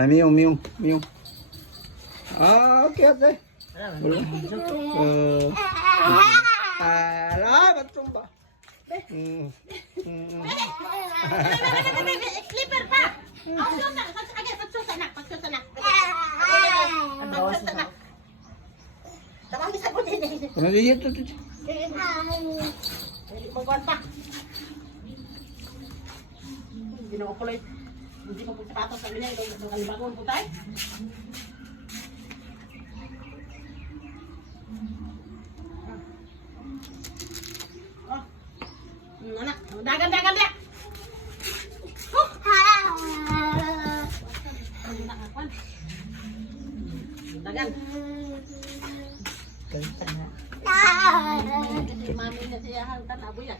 Miyong, miyong, miyong. Okay, okay. Ba't tumba? Slipper pa! Pagsusa na. Tawang isa po din. Ano dito? Magkuhan pa. Ginawa ko lang. Hindi pa po sapatos sa ganyan. Itong alibagon po tayo. Anak, dagan dia. Dagan. Mami na siya hangtan abo yan.